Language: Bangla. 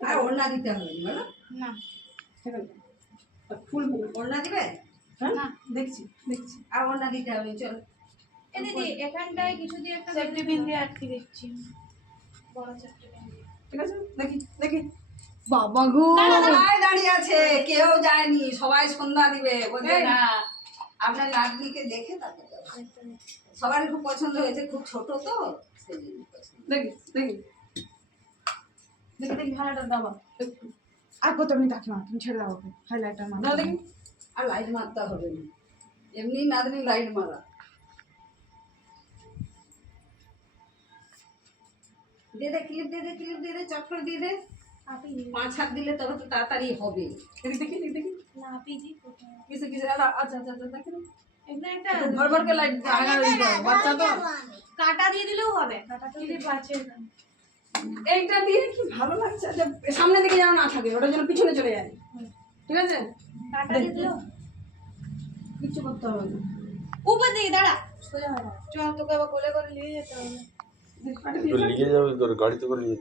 আর ওড়না দিতে হবে বলো না ঠিক আছে ফুল ওড়না দিবে হ্যাঁ না। দেখছি দেখছি আর ওড়না দিতে হবে চল এ দিদি এখানটায় কিছু দিয়ে একটা সেফটি পিন দিয়ে আটকে দিচ্ছি বড় সেফটি পিন দিয়ে ঠিক আছে দেখি দেখি বাবা গো সবাই দাঁড়িয়ে আছে কেউ যায়নি সবাই সন্ধ্যা দিবে বলছে এই। না আপনার নাতনিকে দেখে তারপর যাবো। সবারই খুব পছন্দ হয়েছে খুব ছোট তো সেই জন্য পছন্দ। দেখি দেখি দেখি দেখি হাইলাইটার দাও একটু আর কত মিনিট আছে না তুমি ছেড়ে দাও ওকে হাইলাইটার মার দাও দেখি আর লাইট মারতে হবে না এমনি নাতনি লাইট মারা দিয়ে দে ক্লিপ দিয়ে দে চট করে দিয়ে দে আপি 5 হাত দিলে তবে তো তাড়াতাড়ি হবে দেখি দেখি দেখি দেখি না আপি জি প্রথমে কিসে কিসে আচ্ছা আচ্ছা আচ্ছা দেখি না এখানে একটা একটু ভর ভর করে লাইট আগা দিতে হবে বাচ্চা তো কাটা দিয়ে দিলেও হবে কাটা তো দিদি বাঁচে না এইটা দিয়ে কি ভালো লাগছে যে সামনের দিকে যেন না থাকে ওটা যেন পিছনে চলে যায় ঠিক আছে কাটা দিয়ে দিলেও কিচ্ছু করতে হবে না উপর দিকে দাঁড়া সোজা হয় না চল তোকে আবার কোলে করে নিয়ে যেতে হবে কাটে তো নিয়ে যাবে তোর গাড়িতে করে নিয়ে